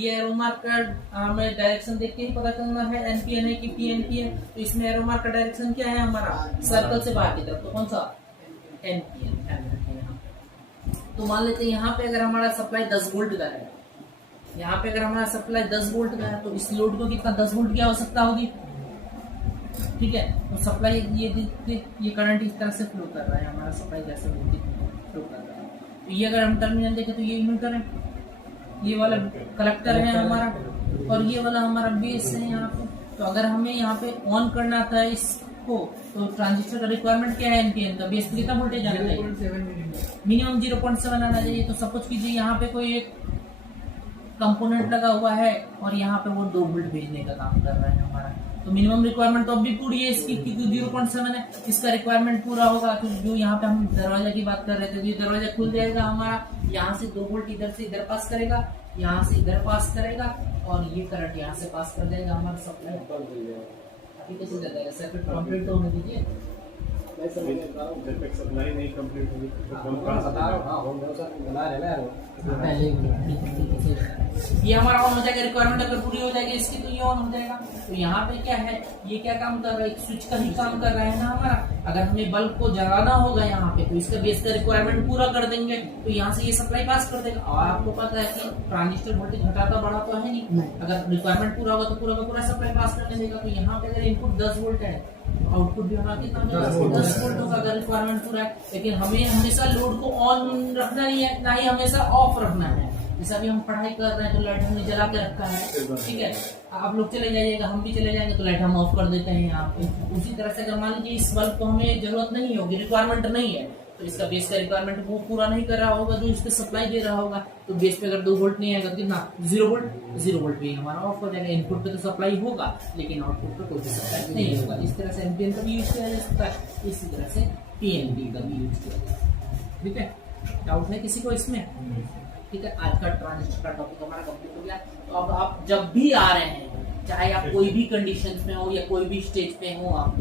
ये arrow mark का हमें डायरेक्शन देख के ही पता करना है एनपीएन है कि पीएनपी है। तो इसमें एरो मार्क का डायरेक्शन क्या है हमारा, सर्कल से बाहर की तरफ, तो कौन सा, एनपीएन। तो मान लेते हैं यहाँ पे अगर हमारा सप्लाई 10 वोल्ट का है, यहाँ पे अगर हमारा सप्लाई 10 वोल्ट का है तो इस लोड को कितना 10 वोल्ट की आवश्यकता होगी, ठीक है। तो सप्लाई ये करंट इस तरह से फ्लो कर रहा है, हमारा सप्लाई जैसे फ्लो कर रहा है। तो ये अगर हम टर्मिनल देखें तो ये इन्वर्टर है, ये वाला कलेक्टर है हमारा, और ये वाला हमारा बेस है यहाँ पे। तो अगर हमें यहाँ पे ऑन करना था इसको, तो ट्रांजिस्टर का रिक्वायरमेंट क्या है एनपीएन का, बेस पे कितना वोल्टेज आना चाहिए, मिनिमम 0.7 आना चाहिए। तो सपोज कीजिए यहाँ पे कोई एक कंपोनेंट लगा हुआ है और यहाँ पे वो 2 वोल्ट भेजने का काम कर रहा है हमारा, तो मिनिमम रिक्वायरमेंट तो अब भी पूरी है इसकी, क्योंकि 0.7 है, इसका रिक्वायरमेंट पूरा होगा। तो जो यहाँ पे हम दरवाजा की बात कर रहे थे, तो ये दरवाजा खुल जाएगा हमारा, यहाँ से 2 वोल्ट इधर से इधर पास करेगा, यहाँ से इधर पास करेगा, और ये करंट यहाँ से पास कर देगा, हमारा सप्लाई अभी कैसे दे देगा, सर्किट कंप्लीट तो होने दीजिए। सप्लाई नहीं कंप्लीट होगी ये हमारा ऑन हो जाएगा, रिक्वायरमेंट अगर पूरी हो जाएगी इसकी तो ये ऑन हो जाएगा। तो यहाँ पे क्या है, ये क्या काम कर रहा है, एक स्विच का ही काम कर रहा है ना हमारा। अगर हमें बल्ब को जलाना होगा यहाँ पे, तो इसका बेस का रिक्वायरमेंट पूरा कर देंगे, तो यहाँ से ये सप्लाई पास कर देगा। और आपको पता है कि ट्रांजिस्टर वोल्टेज घटाता बढ़ा तो है नहीं, अगर रिक्वायरमेंट पूरा होगा तो पूरा का पूरा सप्लाई पास करने देगा। तो यहाँ पे अगर इनपुट 10 वोल्ट है, आउटपुट भी हमारा कितना 10 वोल्ट होगा अगर रिक्वायरमेंट पूरा है। लेकिन हमें हमेशा लोड को ऑन रखना नहीं है, ना ही हमेशा ऑफ रखना है। जैसे अभी हम पढ़ाई कर रहे हैं तो लाइट हमने जला के रखा है, ठीक है, आप लोग चले जाइएगा, हम भी चले जाएंगे तो लाइट हम ऑफ कर देते हैं यहाँ पे। उसी तरह से अगर मान लीजिए इस बल्ब को हमें जरूरत नहीं होगी, रिक्वायरमेंट नहीं है, तो इसका बेस का रिक्वायरमेंट वो पूरा नहीं कर रहा होगा जो इसको सप्लाई दे रहा होगा। तो बेस पे अगर 2 वोल्ट नहीं आएगा, कितना 0 वोल्ट भी हमारा ऑफ हो जाएगा। इनपुट पे तो सप्लाई होगा लेकिन आउटपुट पे कोई सप्लाई नहीं होगा। इस तरह से एनपीएन का भी यूज किया जा सकता है, इसी तरह से पीएनपी का भी यूज किया जा सकता है, ठीक है। डाउट है किसी को इसमें, ठीक है। आज का ट्रांजिस्टर का टॉपिक हमारा कंप्लीट हो गया। तो अब आप जब भी आ रहे हैं, चाहे आप कोई भी कंडीशन में हो या कोई भी स्टेज पे हो, आप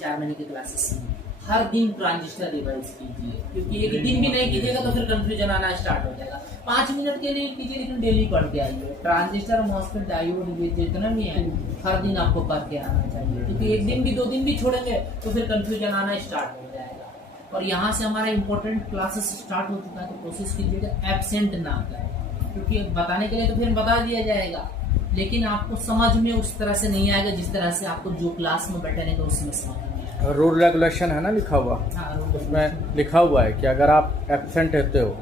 4 महीने की क्लासेस में हर दिन ट्रांजिस्टर रिवाइज कीजिए, क्योंकि एक दिन भी नहीं कीजिएगा तो फिर कंफ्यूजन आना स्टार्ट हो जाएगा। 5 मिनट के लिए कीजिए लेकिन डेली पढ़ के आइए। ट्रांजिस्टर, मॉसफेट, डायोड, जितना भी है हर दिन आपको पढ़ के आना चाहिए, क्योंकि एक दिन भी 2 दिन भी छोड़ेंगे तो फिर कंफ्यूजन आना स्टार्ट हो जाएगा। और यहाँ से हमारा इम्पोर्टेंट क्लासेस स्टार्ट हो चुका है, तो कोशिश कीजिएगा एब्सेंट ना करें, क्योंकि बताने के लिए तो फिर बता दिया जाएगा, लेकिन आपको समझ में उस तरह से नहीं आएगा जिस तरह से आपको जो क्लास में बैठे रहेगा उसमें समझ में आएगा। रूल रेगुलेशन है ना लिखा हुआ, उसमें लिखा हुआ है कि अगर आप एब्सेंट रहते हो,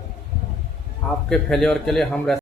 आपके फेलियर के लिए हम